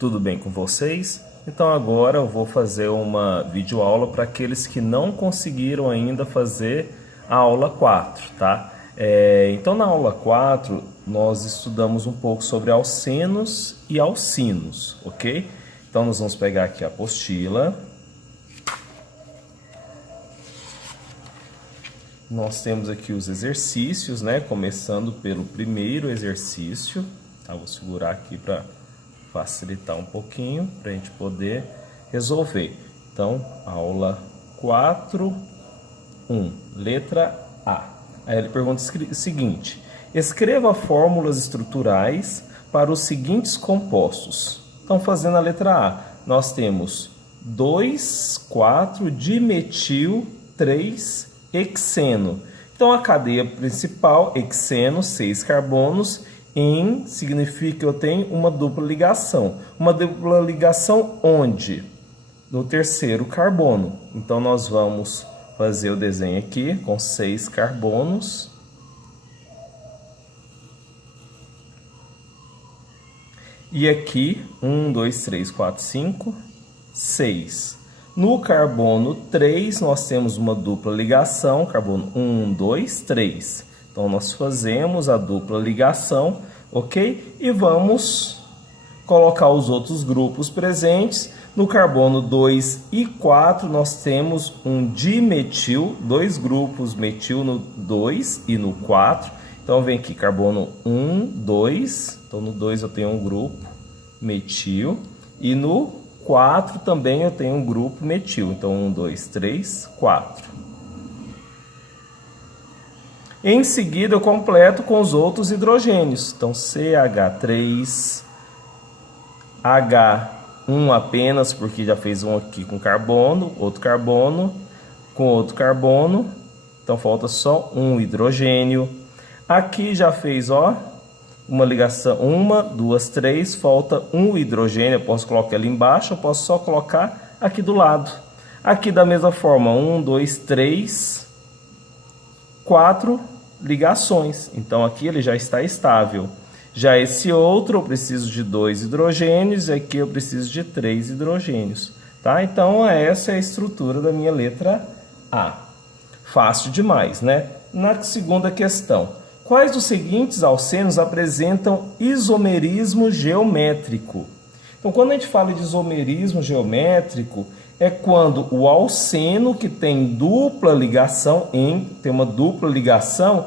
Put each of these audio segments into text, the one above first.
Tudo bem com vocês? Então agora eu vou fazer uma videoaula para aqueles que não conseguiram ainda fazer a aula 4, tá? Então na aula 4 nós estudamos um pouco sobre alcenos e alcinos, ok? Então nós vamos pegar aqui a apostila. Nós temos aqui os exercícios, né? Começando pelo primeiro exercício, tá? Vou segurar aqui para facilitar um pouquinho, para a gente poder resolver. Então, aula 4.1, letra A. Aí ele pergunta o seguinte: escreva fórmulas estruturais para os seguintes compostos. Então, fazendo a letra A, nós temos 2,4-dimetil 3-hexeno. Então, a cadeia principal, hexeno, 6 carbonos, significa que eu tenho uma dupla ligação. Uma dupla ligação onde? No terceiro carbono. Então, nós vamos fazer o desenho aqui com 6 carbonos. E aqui, 1, 2, 3, 4, 5, 6. No carbono 3, nós temos uma dupla ligação, carbono 1, 2, 3. Então, nós fazemos a dupla ligação, ok? E vamos colocar os outros grupos presentes. No carbono 2 e 4, nós temos um dimetil, 2 grupos metil no 2 e no 4. Então, vem aqui carbono 1, 2. Então, no 2 eu tenho um grupo metil. E no 4 também eu tenho um grupo metil. Então, 1, 2, 3, 4. Em seguida, eu completo com os outros hidrogênios. Então, CH3, H1 apenas, porque já fez um aqui com carbono, outro carbono, com outro carbono. Então, falta só um hidrogênio. Aqui já fez, ó, uma ligação, 1, 2, 3, falta um hidrogênio. Eu posso colocar ali embaixo, eu posso só colocar aqui do lado. Aqui da mesma forma, 1, 2, 3... 4 ligações. Então, aqui ele já está estável. Já esse outro, eu preciso de 2 hidrogênios, e aqui eu preciso de 3 hidrogênios. Tá? Então, essa é a estrutura da minha letra A. Fácil demais, né? Na segunda questão. Quais dos seguintes alcenos apresentam isomerismo geométrico? Então, quando a gente fala de isomerismo geométrico, é quando o alceno que tem dupla ligação, tem uma dupla ligação,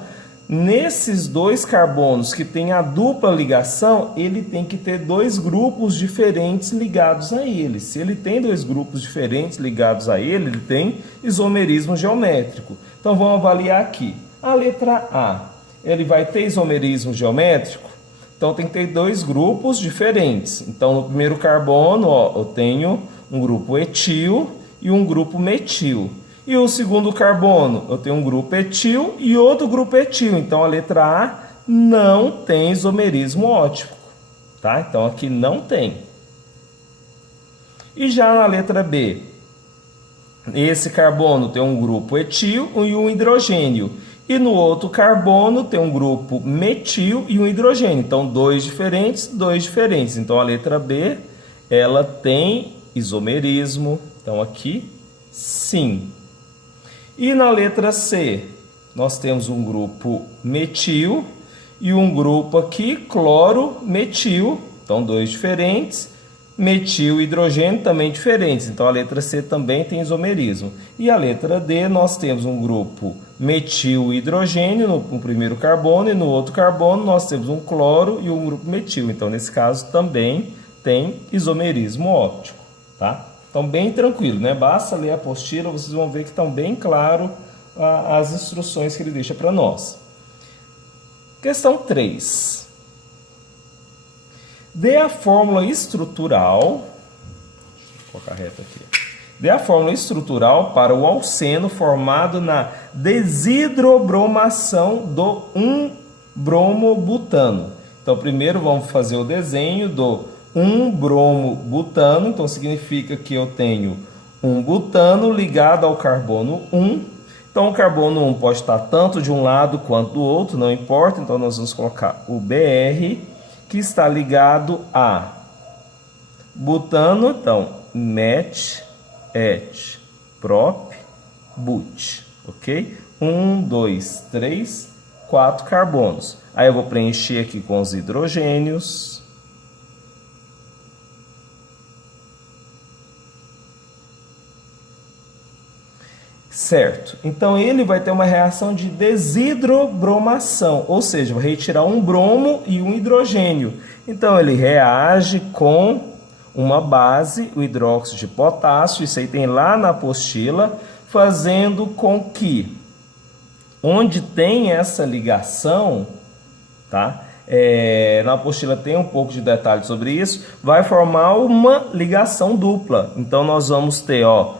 nesses dois carbonos que tem a dupla ligação, ele tem que ter 2 grupos diferentes ligados a ele. Se ele tem 2 grupos diferentes ligados a ele, ele tem isomerismo geométrico. Então vamos avaliar aqui. A letra A, ele vai ter isomerismo geométrico? Então tem que ter 2 grupos diferentes. Então no primeiro carbono, ó, eu tenho um grupo etil e um grupo metil. E o segundo carbono, eu tenho um grupo etil e outro grupo etil. Então, a letra A não tem isomerismo óptico, tá? Então, aqui não tem. E já na letra B, esse carbono tem um grupo etil e um hidrogênio. E no outro carbono tem um grupo metil e um hidrogênio. Então, 2 diferentes, 2 diferentes. Então, a letra B, ela tem isomerismo. Então, aqui, sim. E na letra C, nós temos um grupo metil e um grupo aqui, cloro, metil. Então, 2 diferentes. Metil e hidrogênio também diferentes. Então, a letra C também tem isomerismo. E a letra D, nós temos um grupo metil e hidrogênio no primeiro carbono. E no outro carbono, nós temos um cloro e um grupo metil. Então, nesse caso, também tem isomerismo óptico. Tá? Então, bem tranquilo, né? Basta ler a apostila, vocês vão ver que estão bem claro as instruções que ele deixa para nós. Questão 3. Dê a fórmula estrutural. Vou colocar reto aqui. Dê a fórmula estrutural para o alceno formado na desidrobromação do 1-bromobutano. Então, primeiro vamos fazer o desenho do 1-bromobutano, então significa que eu tenho um butano ligado ao carbono 1. Então, o carbono 1 pode estar tanto de um lado quanto do outro, não importa. Então, nós vamos colocar o Br, que está ligado a Butano, então, met, et, prop, but, ok? 1, 2, 3, 4 carbonos. Aí eu vou preencher aqui com os hidrogênios. Certo, então ele vai ter uma reação de desidrobromação, ou seja, vai retirar um bromo e um hidrogênio. Então ele reage com uma base, o hidróxido de potássio, isso aí tem lá na apostila, fazendo com que, onde tem essa ligação, tá? Na apostila tem um pouco de detalhe sobre isso, vai formar uma ligação dupla. Então nós vamos ter, ó,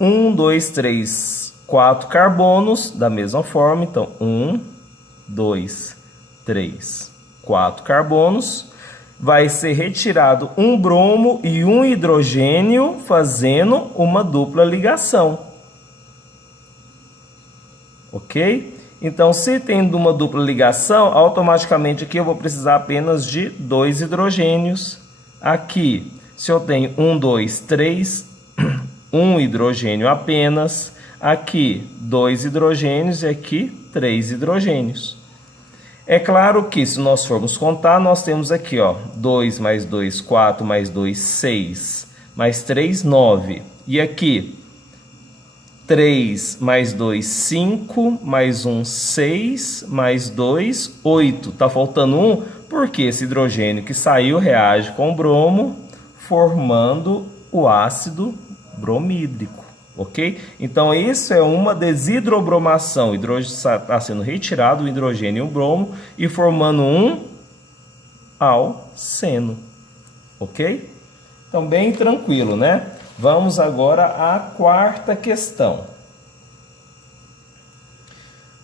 1, 2, 3, 4 carbonos da mesma forma. Então, 1, 2, 3, 4 carbonos. Vai ser retirado um bromo e um hidrogênio, fazendo uma dupla ligação. Ok? Então, se tem uma dupla ligação, automaticamente aqui eu vou precisar apenas de 2 hidrogênios. Aqui, se eu tenho 1, 2, 3, um hidrogênio apenas, aqui 2 hidrogênios e aqui 3 hidrogênios. É claro que se nós formos contar, nós temos aqui, ó, 2 mais 2, 4 mais 2, 6, mais 3, 9. E aqui, 3 mais 2, 5, mais 1, 6, mais 2, 8. Tá faltando um, porque esse hidrogênio que saiu reage com o bromo, formando o ácido bromídrico, ok? Então, isso é uma desidrobromação. O hidrogênio está sendo retirado, o hidrogênio e o bromo, e formando um alceno, ok? Então, bem tranquilo, né? Vamos agora à quarta questão.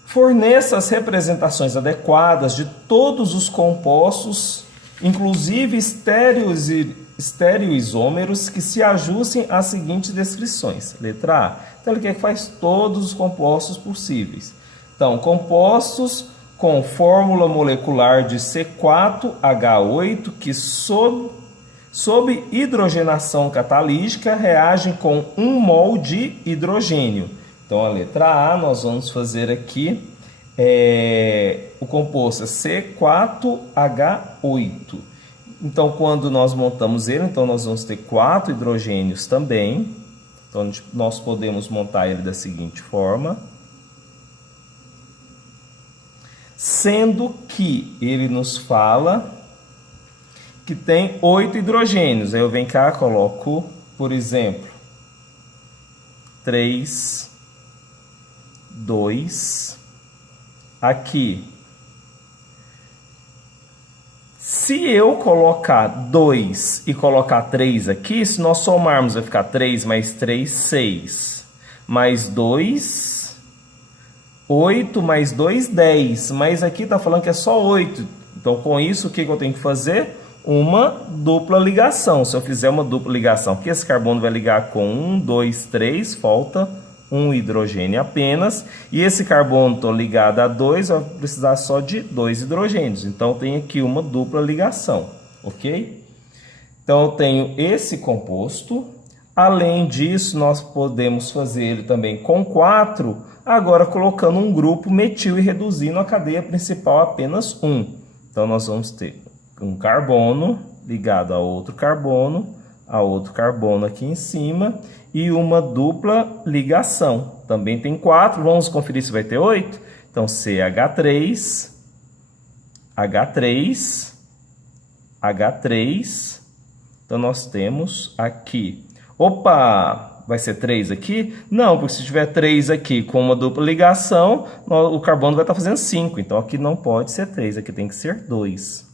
Forneça as representações adequadas de todos os compostos, inclusive estereoisômeros, que se ajustem às seguintes descrições. Letra A. Então, ele quer que faz todos os compostos possíveis. Então, compostos com fórmula molecular de C4H8 que sob hidrogenação catalítica reagem com 1 mol de hidrogênio. Então, a letra A, nós vamos fazer aqui, o composto é C4H8. Então, quando nós montamos ele, então nós vamos ter 4 hidrogênios também. Então, nós podemos montar ele da seguinte forma. Sendo que ele nos fala que tem 8 hidrogênios. Aí eu venho cá, coloco, por exemplo, 3, 2, aqui. Se eu colocar 2 e colocar 3 aqui, se nós somarmos, vai ficar 3 mais 3, 6. Mais 2, 8 mais 2, 10. Mas aqui está falando que é só 8. Então, com isso, o que eu tenho que fazer? Uma dupla ligação. Se eu fizer uma dupla ligação, aqui esse carbono vai ligar com 1, 2, 3, falta um hidrogênio apenas. E esse carbono estou ligado a 2, vai precisar só de 2 hidrogênios. Então, tem aqui uma dupla ligação, ok? Então, eu tenho esse composto. Além disso, nós podemos fazer ele também com 4, agora colocando um grupo metil e reduzindo a cadeia principal a apenas 1. Então, nós vamos ter um carbono ligado a outro carbono aqui em cima e uma dupla ligação. Também tem 4, vamos conferir se vai ter 8. Então, CH3, H3, H3. Então, nós temos aqui... Opa! Vai ser 3 aqui? Não, porque se tiver 3 aqui com uma dupla ligação, o carbono vai estar fazendo 5. Então, aqui não pode ser 3, aqui tem que ser 2.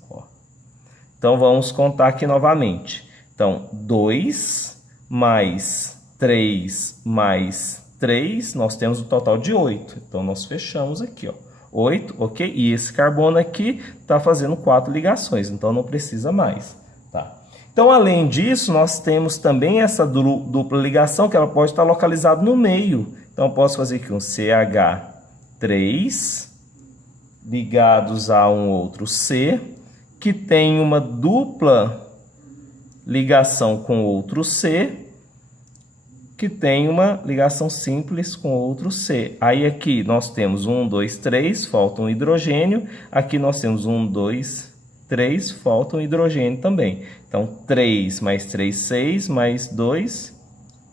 Então, vamos contar aqui novamente. Então, 2 mais 3 mais 3, nós temos um total de 8. Então, nós fechamos aqui, ó. 8, ok? E esse carbono aqui está fazendo 4 ligações, então não precisa mais, tá? Então, além disso, nós temos também essa dupla ligação, que ela pode estar localizada no meio. Então, eu posso fazer aqui um CH3 ligados a um outro C, que tem uma dupla ligação com outro C, que tem uma ligação simples com outro C. Aí aqui nós temos 1, 2, 3, falta um hidrogênio. Aqui nós temos 1, 2, 3, falta um hidrogênio também. Então, 3 mais 3, 6, mais 2,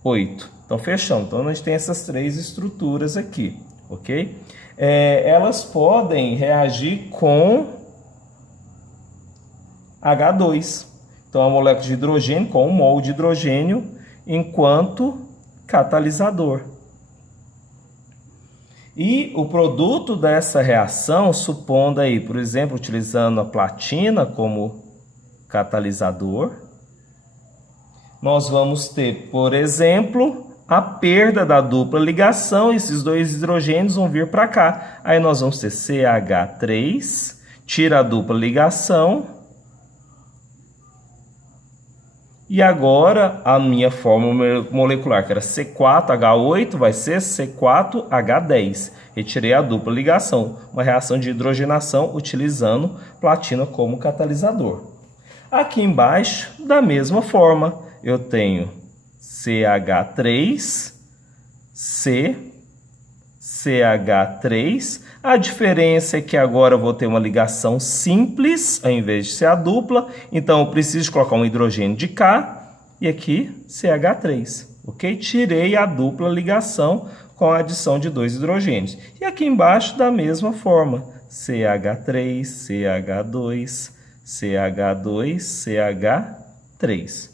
8. Então, fechamos. Então, a gente tem essas três estruturas aqui, ok? Elas podem reagir com H2. Então, a molécula de hidrogênio com 1 mol de hidrogênio enquanto catalisador. E o produto dessa reação, supondo aí, por exemplo, utilizando a platina como catalisador, nós vamos ter, por exemplo, a perda da dupla ligação, esses dois hidrogênios vão vir para cá. Aí nós vamos ter CH3, tira a dupla ligação. E agora a minha fórmula molecular, que era C4H8, vai ser C4H10. Retirei a dupla ligação, uma reação de hidrogenação utilizando platina como catalisador. Aqui embaixo, da mesma forma, eu tenho CH3, CH3. A diferença é que agora eu vou ter uma ligação simples, ao invés de ser a dupla. Então, eu preciso colocar um hidrogênio de cá e aqui CH3, ok? Tirei a dupla ligação com a adição de dois hidrogênios. E aqui embaixo, da mesma forma, CH3, CH2, CH2, CH3.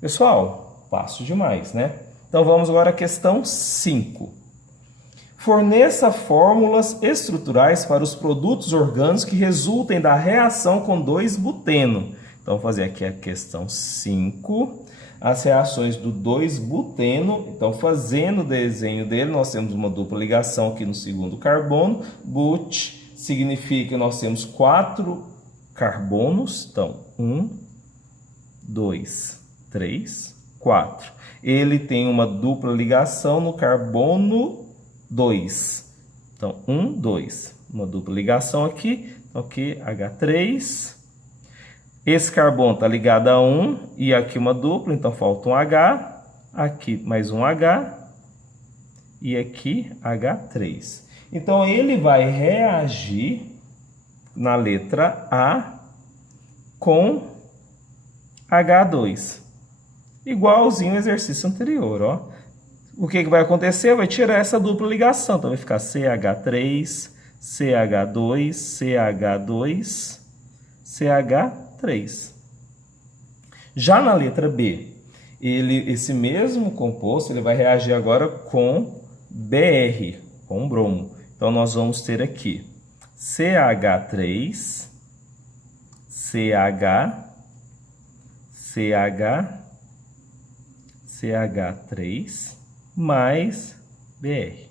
Pessoal, fácil demais, né? Então, vamos agora à questão 5. Forneça fórmulas estruturais para os produtos orgânicos que resultem da reação com 2-buteno. Então, vou fazer aqui a questão 5. As reações do 2-buteno. Então, fazendo o desenho dele, nós temos uma dupla ligação aqui no segundo carbono. But significa que nós temos 4 carbonos. Então, 1, 2, 3, 4. Ele tem uma dupla ligação no carbono 2. Então, 1, 2. Uma dupla ligação aqui. Então, aqui, H3. Esse carbono está ligado a 1 e aqui uma dupla. Então, falta um H. Aqui, mais um H. E aqui, H3. Então, ele vai reagir na letra A com H2. Igualzinho ao exercício anterior, ó. O que vai acontecer? Vai tirar essa dupla ligação. Então, vai ficar CH3, CH2, CH2, CH3. Já na letra B, esse mesmo composto ele vai reagir agora com BR, com bromo. Então, nós vamos ter aqui CH3, CH3, mais BR.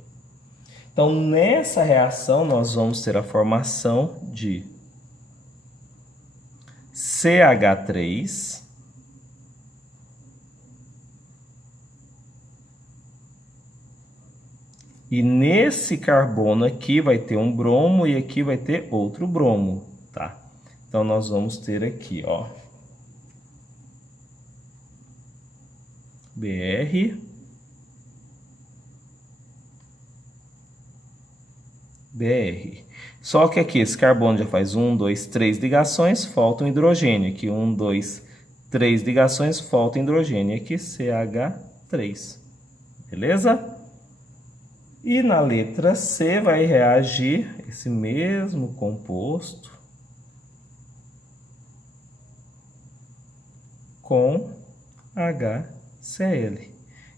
Então, nessa reação, nós vamos ter a formação de CH3, e nesse carbono aqui vai ter um bromo e aqui vai ter outro bromo, tá? Então, nós vamos ter aqui, ó, BR, BR. Só que aqui esse carbono já faz 1, 2, 3 ligações, falta um hidrogênio. Aqui 1, 2, 3 ligações, falta um hidrogênio. Aqui CH3. Beleza? E na letra C vai reagir esse mesmo composto com HCl.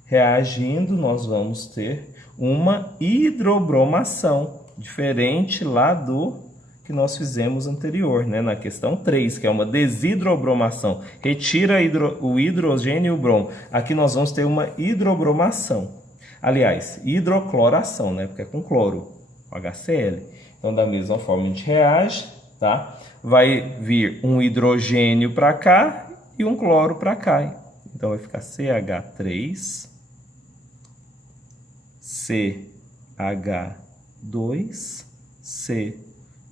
Reagindo, nós vamos ter uma hidrobromação, diferente lá do que nós fizemos anterior, né? Na questão 3, que é uma desidrobromação. Retira o hidrogênio e o bromo. Aqui nós vamos ter uma hidrobromação. Aliás, hidrocloração, né? Porque é com cloro, HCl. Então, da mesma forma, a gente reage, tá? Vai vir um hidrogênio para cá e um cloro para cá. Então, vai ficar CH3, CH2,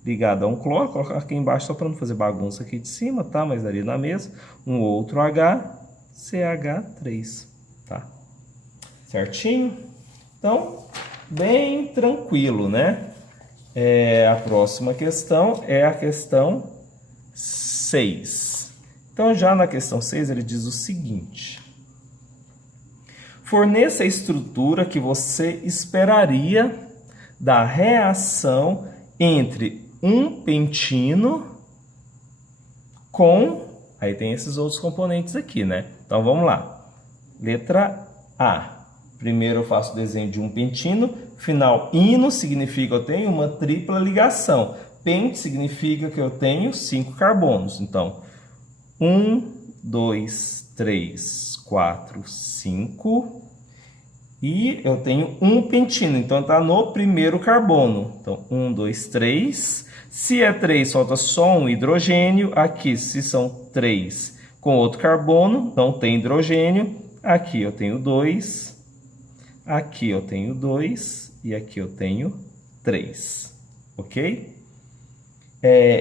ligado a um cloro, vou colocar aqui embaixo só para não fazer bagunça aqui de cima, tá? Mas daria na mesma. Um outro H, CH3, tá? Certinho? Então, bem tranquilo, né? A próxima questão é a questão 6. Então, já na questão 6, ele diz o seguinte: forneça a estrutura que você esperaria da reação entre um pentino com... Aí tem esses outros componentes aqui, né? Então, vamos lá. Letra A. Primeiro eu faço o desenho de um pentino. Final, ino significa que eu tenho uma tripla ligação. Pent significa que eu tenho 5 carbonos. Então, 1, 2, 3, 4, 5. E eu tenho um pentino. Então, está no primeiro carbono. Então, 1, 2, 3. Se é 3, falta só um hidrogênio. Aqui, se são 3 com outro carbono, não tem hidrogênio. Aqui eu tenho 2. Aqui eu tenho 2. E aqui eu tenho 3. Ok?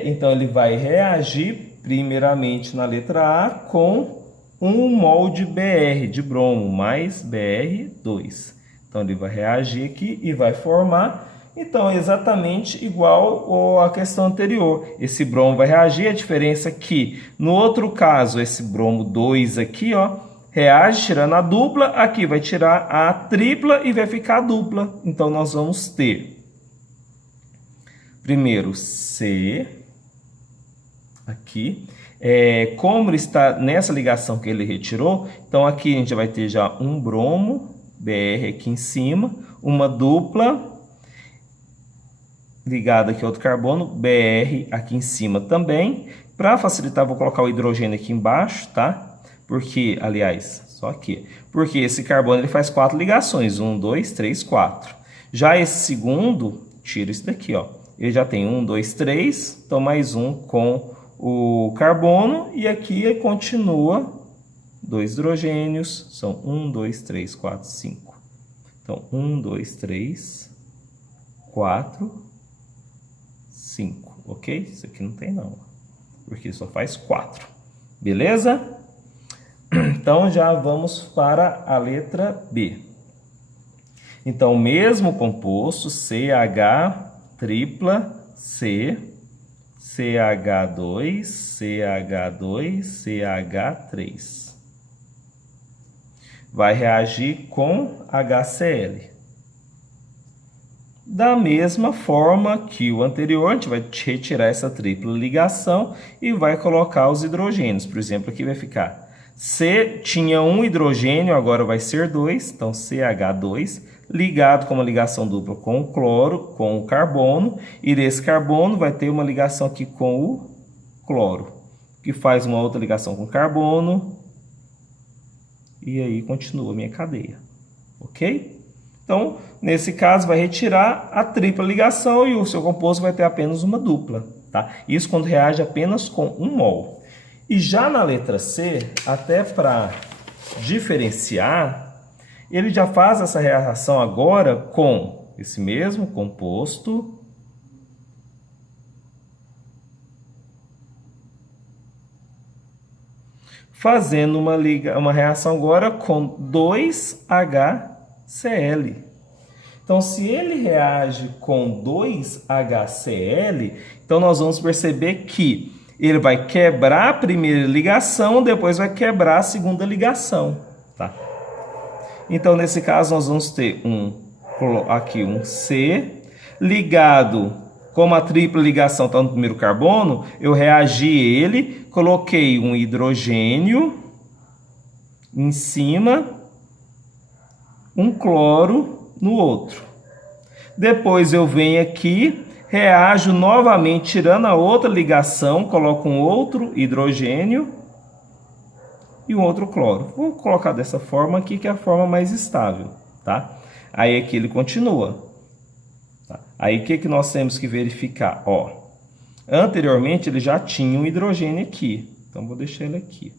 Então, ele vai reagir primeiramente na letra A com 1 mol de Br, de bromo, mais Br2. Então, ele vai reagir aqui e vai formar. Então, é exatamente igual à questão anterior. Esse bromo vai reagir, a diferença é que, no outro caso, esse bromo 2 aqui, ó, reage tirando a dupla, aqui vai tirar a tripla e vai ficar a dupla. Então, nós vamos ter, primeiro, C, aqui. Como ele está nessa ligação que ele retirou, então aqui a gente vai ter já um bromo, Br aqui em cima, uma dupla, ligada aqui a outro carbono, Br aqui em cima também. Para facilitar, vou colocar o hidrogênio aqui embaixo, tá? Porque, aliás, só aqui. Porque esse carbono ele faz 4 ligações. 1, 2, 3, 4. Já esse segundo, tira isso daqui, ó. Ele já tem 1, 2, 3. Então, mais um com o carbono. E aqui ele continua 2 hidrogênios. São 1, 2, 3, 4, 5. Então, 1, 2, 3, 4, 5. Ok? Isso aqui não tem não. Porque só faz 4. Beleza? Então, já vamos para a letra B. Então, o mesmo composto, CH tripla C, CH2, CH2, CH3. Vai reagir com HCl. Da mesma forma que o anterior, a gente vai retirar essa tripla ligação e vai colocar os hidrogênios. Por exemplo, aqui vai ficar C tinha um hidrogênio, agora vai ser 2, então CH2, ligado com uma ligação dupla com o cloro, com o carbono, e desse carbono vai ter uma ligação aqui com o cloro, que faz uma outra ligação com o carbono, e aí continua a minha cadeia, ok? Então, nesse caso, vai retirar a tripla ligação e o seu composto vai ter apenas uma dupla, tá? Isso quando reage apenas com 1 mol. E já na letra C, até para diferenciar, ele já faz essa reação agora com esse mesmo composto, fazendo uma reação agora com 2HCl. Então, se ele reage com 2HCl, então nós vamos perceber que ele vai quebrar a primeira ligação, depois vai quebrar a segunda ligação, tá? Então, nesse caso, nós vamos ter aqui um C ligado, como a tripla ligação está no primeiro carbono, eu reagi ele, coloquei um hidrogênio em cima, um cloro no outro. Depois eu venho aqui, reajo novamente, tirando a outra ligação, coloco um outro hidrogênio e um outro cloro. Vou colocar dessa forma aqui, que é a forma mais estável, tá? Aí aqui ele continua. Tá? Aí o que nós temos que verificar? Ó, anteriormente ele já tinha um hidrogênio aqui, então vou deixar ele aqui.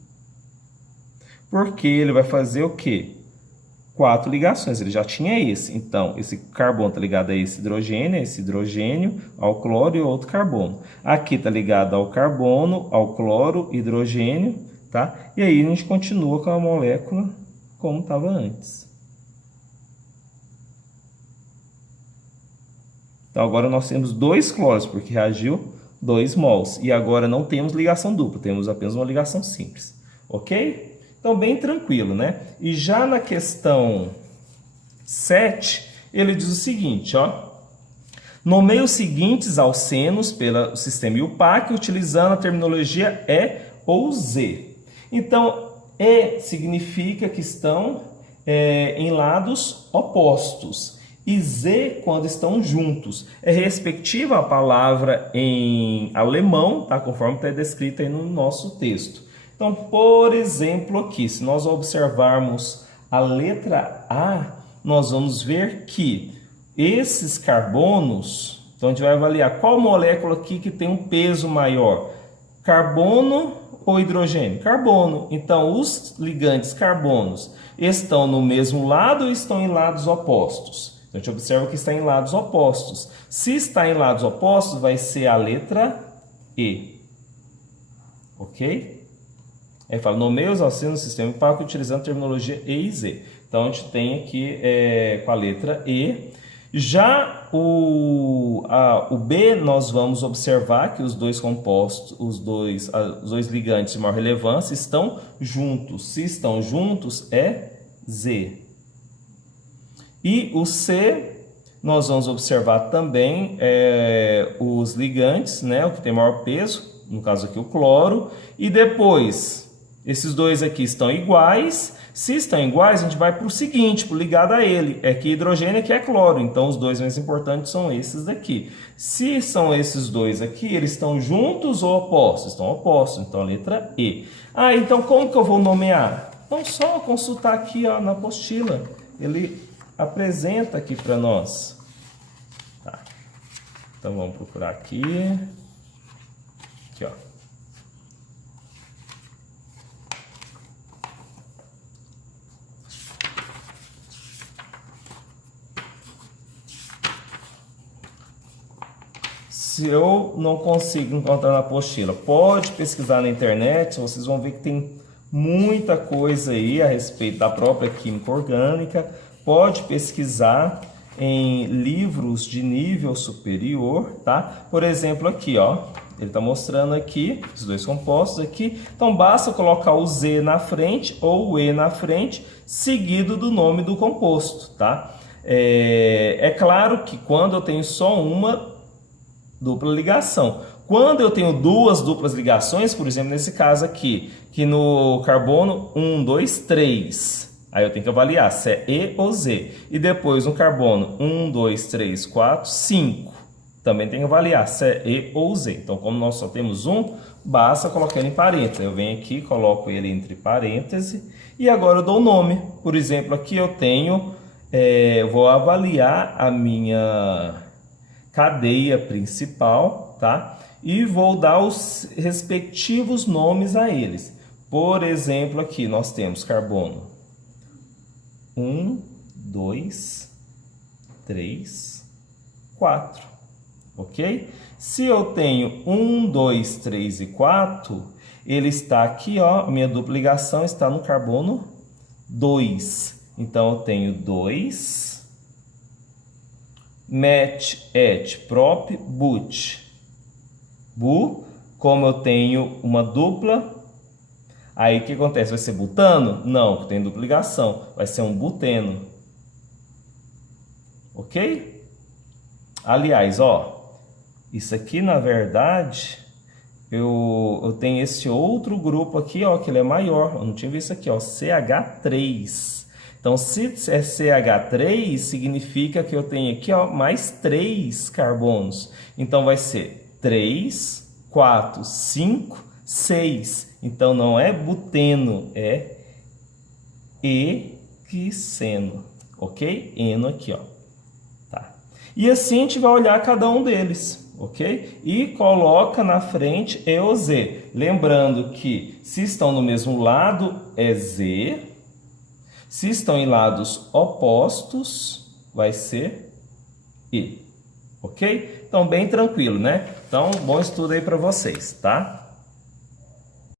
Porque ele vai fazer o quê? 4 ligações, ele já tinha esse. Então, esse carbono está ligado a esse hidrogênio, ao cloro e outro carbono. Aqui está ligado ao carbono, ao cloro, hidrogênio, tá? E aí a gente continua com a molécula como estava antes. Então, agora nós temos 2 cloros, porque reagiu 2 mols. E agora não temos ligação dupla, temos apenas uma ligação simples. Ok? Então, bem tranquilo, né? E já na questão 7, ele diz o seguinte, ó. Nomeie os seguintes alcenos pelo sistema IUPAC, utilizando a terminologia E ou Z. Então, E significa que estão em lados opostos. E Z, quando estão juntos. É respectiva a palavra em alemão, tá? Conforme está descrito aí no nosso texto. Então, por exemplo, aqui, se nós observarmos a letra A, nós vamos ver que esses carbonos, então a gente vai avaliar qual molécula aqui que tem um peso maior, carbono ou hidrogênio? Carbono. Então, os ligantes carbonos estão no mesmo lado ou estão em lados opostos? Então, a gente observa que está em lados opostos. Se está em lados opostos, vai ser a letra E. Ok? Aí fala, nomeia os alcenos do sistema IUPAC utilizando a terminologia E e Z. Então, a gente tem aqui com a letra E. Já o B, nós vamos observar que os dois compostos, os dois ligantes de maior relevância estão juntos. Se estão juntos, é Z. E o C, nós vamos observar também os ligantes, né, o que tem maior peso, no caso aqui o cloro. E depois, esses dois aqui estão iguais. Se estão iguais, a gente vai para o seguinte, para o ligado a ele. É que hidrogênio e aqui é cloro. Então, os dois mais importantes são esses daqui. Se são esses dois aqui, eles estão juntos ou opostos? Estão opostos. Então, a letra E. Ah, então como que eu vou nomear? Então, só consultar aqui ó, na apostila. Ele apresenta aqui para nós. Tá. Então, vamos procurar aqui. Aqui, ó. Se eu não consigo encontrar na apostila, pode pesquisar na internet, vocês vão ver que tem muita coisa aí a respeito da própria química orgânica. Pode pesquisar em livros de nível superior, tá? Por exemplo, aqui, ó, ele está mostrando aqui os dois compostos aqui. Então, basta colocar o Z na frente ou o E na frente, seguido do nome do composto, tá? É claro que quando eu tenho só uma dupla ligação. Quando eu tenho duas duplas ligações, por exemplo, nesse caso aqui, que no carbono 1, 2, 3, aí eu tenho que avaliar se é E ou Z. E depois no carbono 1, 2, 3, 4, 5, também tenho que avaliar se é E ou Z. Então, como nós só temos um, basta colocar ele em parênteses. Eu venho aqui, coloco ele entre parênteses e agora eu dou o nome. Por exemplo, aqui eu tenho, vou avaliar a minha cadeia principal, tá? E vou dar os respectivos nomes a eles. Por exemplo, aqui nós temos carbono 1, 2, 3, 4, ok? Se eu tenho 1, 2, 3 e 4, ele está aqui, ó, minha dupla ligação está no carbono 2. Então, eu tenho 2... met, et, prop, but. Bu, como eu tenho uma dupla, aí o que acontece? Vai ser butano? Não, porque tem dupla ligação. Vai ser um buteno. Ok? Aliás, ó, isso aqui na verdade, eu tenho esse outro grupo aqui, ó, que ele é maior. Eu não tinha visto aqui, ó, CH3. Então, se é CH3, significa que eu tenho aqui ó, mais 3 carbonos. Então, vai ser 3, 4, 5, 6. Então, não é buteno, é equiceno. Ok? Eno aqui, ó. Tá. E assim a gente vai olhar cada um deles, ok? E coloca na frente E ou Z. Lembrando que se estão no mesmo lado, é Z. Se estão em lados opostos, vai ser E. Ok? Então, bem tranquilo, né? Então, bom estudo aí para vocês, tá?